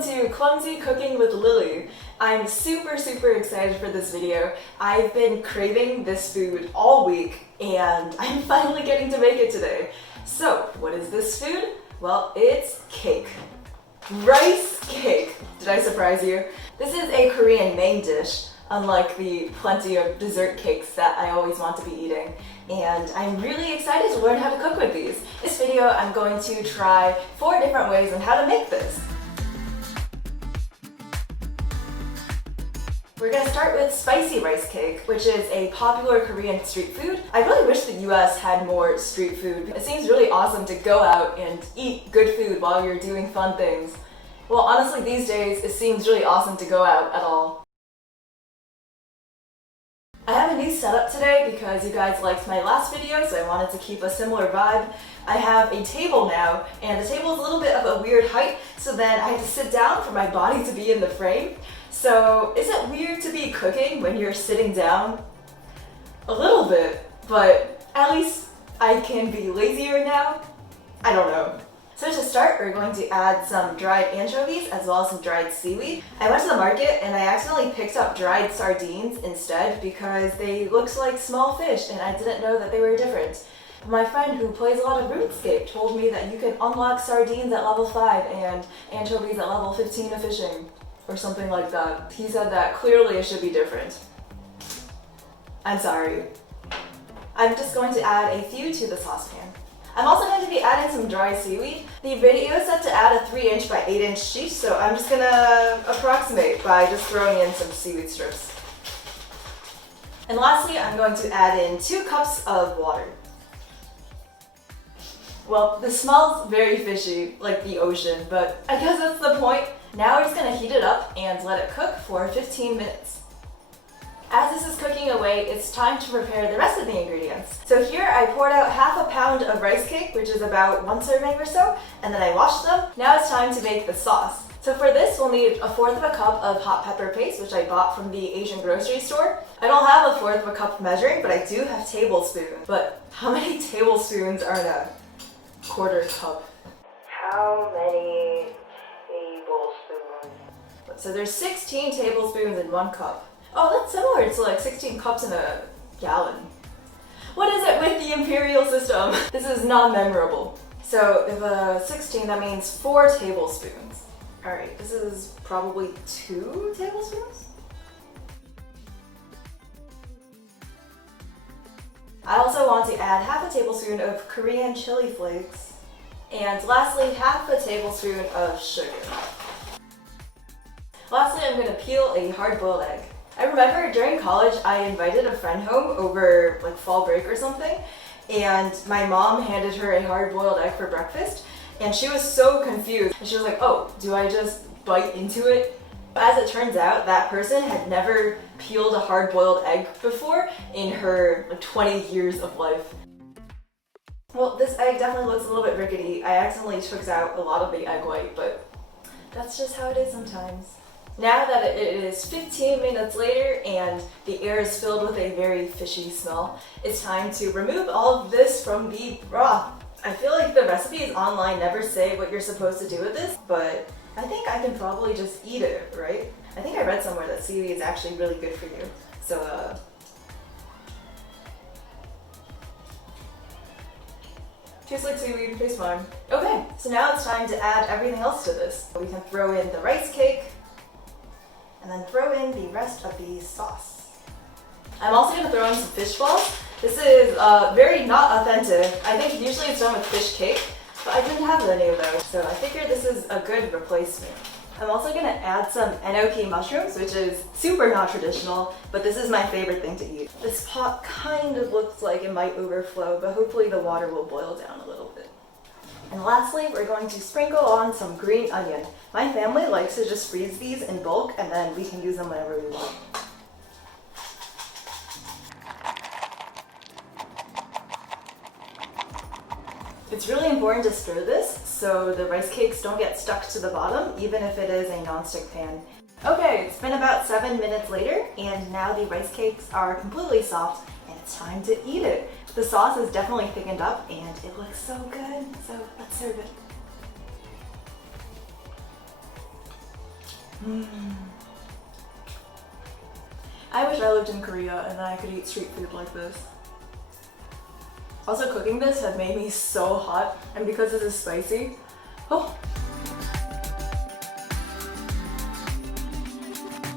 welcome to Clumsy Cooking with Lily. I'm super excited for this video. I've been craving this food all week and I'm finally getting to make it today. So, what is this food? Well, it's cake. Rice cake. Did I surprise you? This is a Korean main dish, unlike the plenty of dessert cakes that I always want to be eating. And I'm really excited to learn how to cook with these. This video, I'm going to try 4 different ways on how to make this. We're going to start with spicy rice cake, which is a popular Korean street food. I really wish the US had more street food. It seems really awesome to go out and eat good food while you're doing fun things. Well, honestly, these days, it seems really awesome to go out at all. I have a new setup today because you guys liked my last video, so I wanted to keep a similar vibe. I have a table now, and the table is a little bit of a weird height, so then I have to sit down for my body to be in the frame. So, is it weird to be cooking when you're sitting down? A little bit, but at least I can be lazier now? I don't know. So to start, we're going to add some dried anchovies as well as some dried seaweed. I went to the market and I accidentally picked up dried sardines instead because they looked like small fish and I didn't know that they were different. My friend who plays a lot of RuneScape told me that you can unlock sardines at level 5 and anchovies at level 15 of fishing, or something like that. He said that clearly it should be different. I'm sorry. I'm just going to add a few to the saucepan. I'm also going to be adding some dry seaweed. The video is set to add a 3" by 8" sheet, so I'm just gonna approximate by just throwing in some seaweed strips. And lastly, I'm going to add in 2 cups of water. Well, this smells very fishy, like the ocean, but I guess that's the point. Now we're just gonna heat it up and let it cook for 15 minutes. As this is cooking away, it's time to prepare the rest of the ingredients. So here I poured out half a pound of rice cake, which is about 1 serving or so, and then I washed them. Now it's time to make the sauce. So for this, we'll need 1/4 cup of hot pepper paste, which I bought from the Asian grocery store. I don't have 1/4 cup measuring, but I do have tablespoons. But how many tablespoons are in a 1/4 cup? How many tablespoons? So there's 16 tablespoons in 1 cup. Oh, that's similar to like 16 cups in a gallon. What is it with the imperial system? This is non-memorable. So if 16, that means 4 tablespoons. Alright, this is probably 2 tablespoons? I also want to add half a tablespoon of Korean chili flakes. And lastly, half a tablespoon of sugar. Lastly, I'm going to peel a hard-boiled egg. I remember during college I invited a friend home over like fall break or something, and my mom handed her a hard-boiled egg for breakfast and she was so confused. She was like, oh, do I just bite into it? As it turns out, that person had never peeled a hard-boiled egg before in her 20 years of life. Well, this egg definitely looks a little bit rickety. I accidentally took out a lot of the egg white, but that's just how it is sometimes. Now that it is 15 minutes later and the air is filled with a very fishy smell, it's time to remove all of this from the broth. I feel like the recipes online never say what you're supposed to do with this, but I think I can probably just eat it, right? I think I read somewhere that seaweed is actually really good for you. So, tastes like seaweed, tastes fine. Okay, so now it's time to add everything else to this. We can throw in the rice cake, and then throw in the rest of the sauce. I'm also going to throw in some fish balls. This is very not authentic. I think usually it's done with fish cake, but I didn't have any of those, so I figured this is a good replacement. I'm also going to add some enoki mushrooms, which is super not traditional, but this is my favorite thing to eat. This pot kind of looks like it might overflow, but hopefully the water will boil down a little bit. And lastly, we're going to sprinkle on some green onion. My family likes to just freeze these in bulk and then we can use them whenever we want. It's really important to stir this so the rice cakes don't get stuck to the bottom, even if it is a non-stick pan. Okay, it's been about 7 minutes later and now the rice cakes are completely soft and it's time to eat it. The sauce is definitely thickened up and it looks so good, so let's serve it. I wish I lived in Korea and then I could eat street food like this. Also, cooking this has made me so hot, and because this is spicy, oh.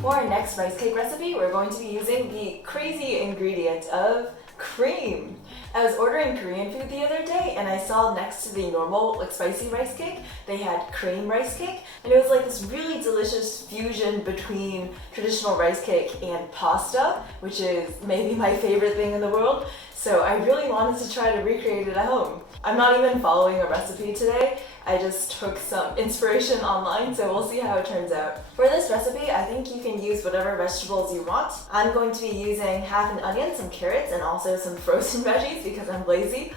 For our next rice cake recipe, we're going to be using the crazy ingredient of cream. I was ordering Korean food the other day and I saw next to the normal spicy rice cake, they had cream rice cake, and it was like this really delicious fusion between traditional rice cake and pasta, which is maybe my favorite thing in the world. So I really wanted to try to recreate it at home. I'm not even following a recipe today. I just took some inspiration online, so we'll see how it turns out. For this recipe, I think you can use whatever vegetables you want. I'm going to be using half an onion, some carrots, and also some frozen veggies because I'm lazy.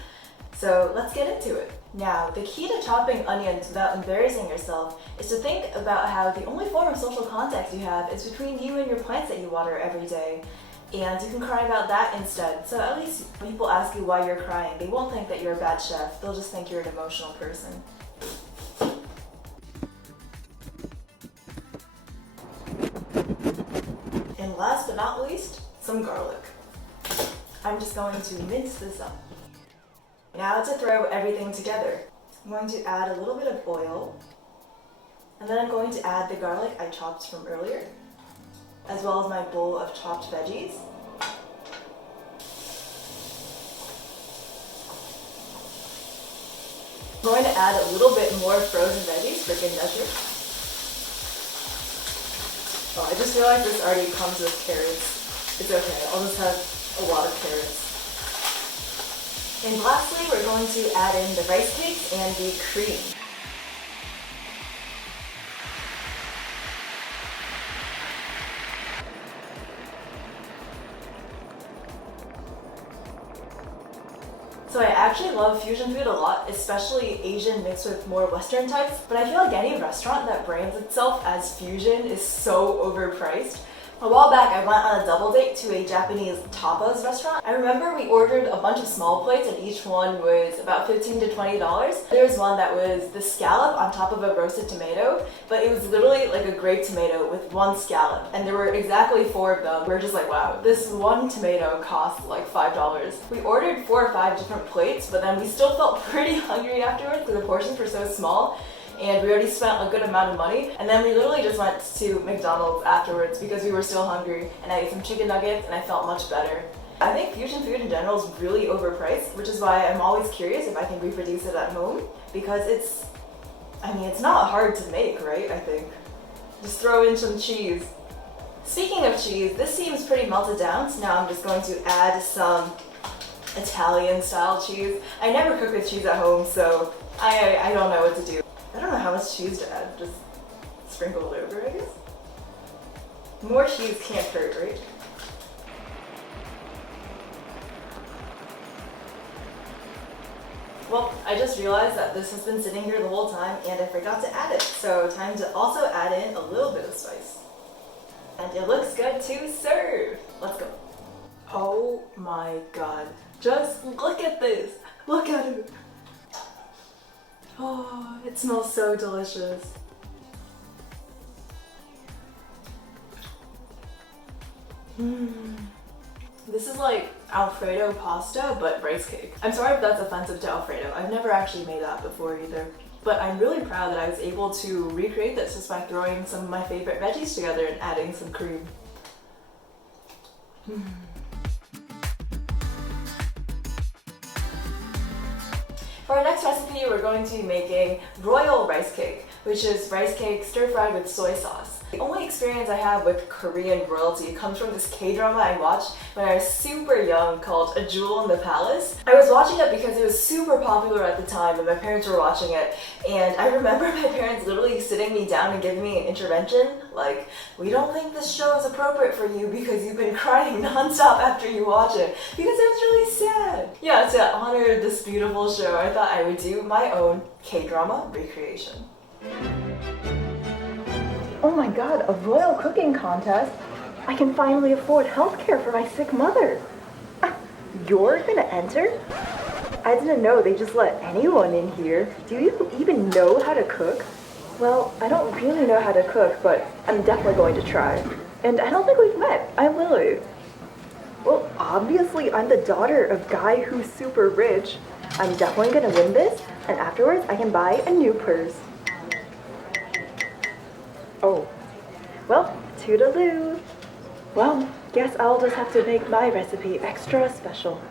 So let's get into it. Now, the key to chopping onions without embarrassing yourself is to think about how the only form of social contact you have is between you and your plants that you water every day. And you can cry about that instead. So at least when people ask you why you're crying, they won't think that you're a bad chef. They'll just think you're an emotional person. And last but not least, some garlic. I'm just going to mince this up. Now to throw everything together. I'm going to add a little bit of oil, and then I'm going to add the garlic I chopped from earlier, as well as my bowl of chopped veggies. I'm going to add a little bit more frozen veggies for good measure. Oh, I just realized this already comes with carrots. It's okay, I'll just have a lot of carrots. And lastly, we're going to add in the rice cakes and the cream. So I actually love fusion food a lot, especially Asian mixed with more Western types, but I feel like any restaurant that brands itself as fusion is so overpriced. A while back, I went on a double date to a Japanese tapas restaurant. I remember we ordered a bunch of small plates and each one was about $15 to $20. There was one that was the scallop on top of a roasted tomato, but it was literally like a grape tomato with one scallop, and there were exactly 4 of them. We were just like, wow, this one tomato cost like $5. We ordered 4 or 5 different plates, but then we still felt pretty hungry afterwards because the portions were so small. And we already spent a good amount of money, and then we literally just went to McDonald's afterwards because we were still hungry, and I ate some chicken nuggets and I felt much better. I think fusion food in general is really overpriced, which is why I'm always curious if I can reproduce it at home, because it's not hard to make, right? I think. Just throw in some cheese. Speaking of cheese, this seems pretty melted down, so now I'm just going to add some Italian style cheese. I never cook with cheese at home, so I don't know what to do. I don't know how much cheese to add, just sprinkle it over, I guess. More cheese can't hurt, right? Well, I just realized that this has been sitting here the whole time and I forgot to add it. So time to also add in a little bit of spice. And it looks good to serve. Let's go. Oh my god. Just look at this. Look at it. Oh, it smells so delicious. This is like Alfredo pasta, but rice cake. I'm sorry if that's offensive to Alfredo. I've never actually made that before either. But I'm really proud that I was able to recreate this just by throwing some of my favorite veggies together and adding some cream. For our next recipe, we're going to be making royal rice cake, which is rice cake stir-fried with soy sauce. The only experience I have with Korean royalty comes from this K-drama I watched when I was super young called A Jewel in the Palace. I was watching it because it was super popular at the time and my parents were watching it, and I remember my parents literally sitting me down and giving me an intervention like, we don't think this show is appropriate for you because you've been crying nonstop after you watch it, because it was really sad. Yeah, to honor this beautiful show, I thought I would do my own K-drama recreation. Oh my god, a royal cooking contest? I can finally afford healthcare for my sick mother. You're gonna enter? I didn't know they just let anyone in here. Do you even know how to cook? Well, I don't really know how to cook, but I'm definitely going to try. And I don't think we've met. I'm Lily. Well, obviously I'm the daughter of guy who's super rich. I'm definitely gonna win this, and afterwards I can buy a new purse. Oh, well, toodaloo. Well, guess I'll just have to make my recipe extra special.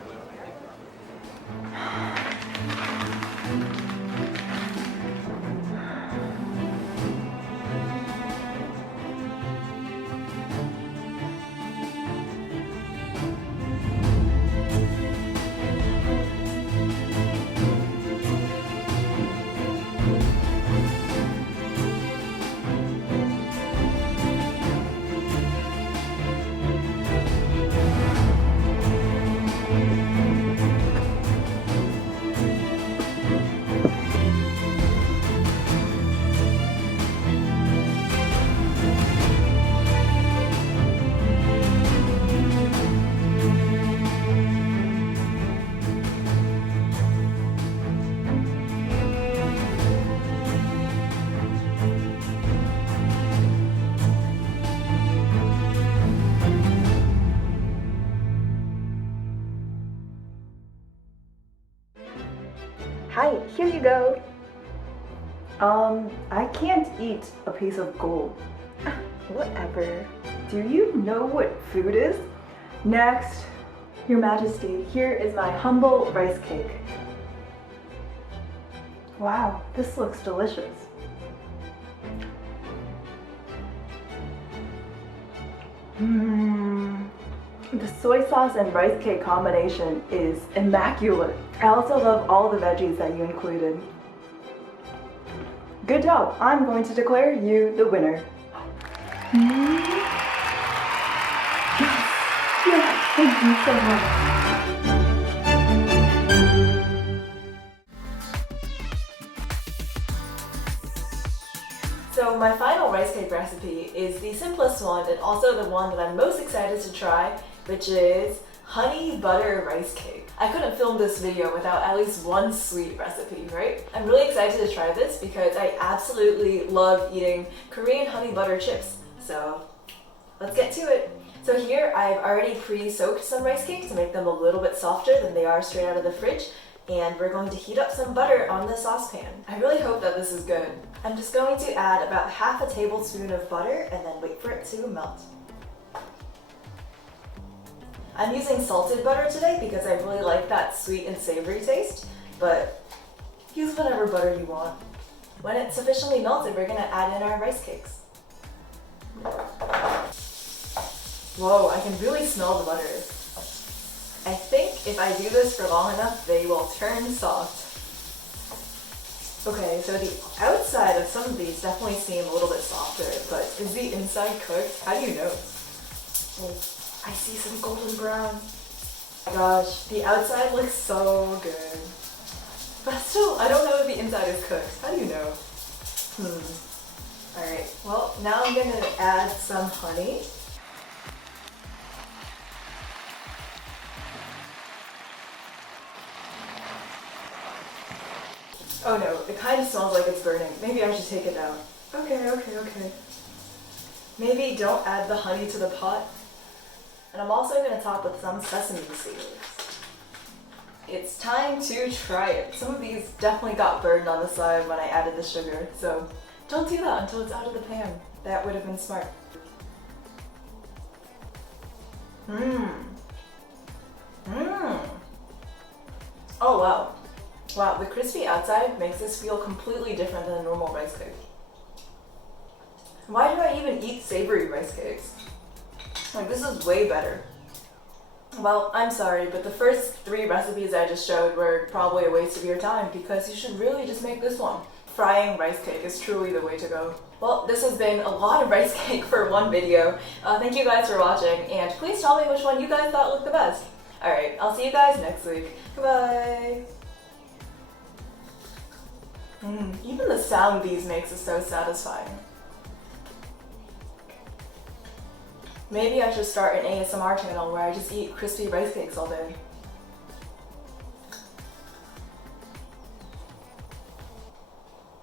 Hi, here you go. I can't eat a piece of gold. Whatever. Do you know what food is? Next. Your Majesty, here is my humble rice cake. Wow, this looks delicious. The soy sauce and rice cake combination is immaculate. I also love all the veggies that you included. Good job. I'm going to declare you the winner. Yes, thank you so much. So my final rice cake recipe is the simplest one and also the one that I'm most excited to try, which is honey butter rice cake. I couldn't film this video without at least one sweet recipe, right? I'm really excited to try this because I absolutely love eating Korean honey butter chips. So let's get to it. So here I've already pre-soaked some rice cakes to make them a little bit softer than they are straight out of the fridge. And we're going to heat up some butter on the saucepan. I really hope that this is good. I'm just going to add about half a tablespoon of butter and then wait for it to melt. I'm using salted butter today because I really like that sweet and savory taste, but use whatever butter you want. When it's sufficiently melted, we're gonna add in our rice cakes. Whoa, I can really smell the butter. I think if I do this for long enough, they will turn soft. Okay, so the outside of some of these definitely seem a little bit softer, but is the inside cooked? How do you know? Oh, I see some golden brown. Oh my gosh, the outside looks so good. But still, I don't know if the inside is cooked. How do you know? Alright, well, now I'm gonna add some honey. Oh no, it kind of smells like it's burning. Maybe I should take it down. Okay. Maybe don't add the honey to the pot. And I'm also going to top with some sesame seeds. It's time to try it. Some of these definitely got burned on the side when I added the sugar, so don't do that until it's out of the pan. That would have been smart. Oh wow. Wow, the crispy outside makes this feel completely different than a normal rice cake. Why do I even eat savory rice cakes? Like, this is way better. Well, I'm sorry, but the first 3 recipes I just showed were probably a waste of your time because you should really just make this one. Frying rice cake is truly the way to go. Well, this has been a lot of rice cake for one video. Thank you guys for watching, and please tell me which one you guys thought looked the best. Alright, I'll see you guys next week. Goodbye! Even the sound these makes is so satisfying. Maybe I should start an ASMR channel where I just eat crispy rice cakes all day.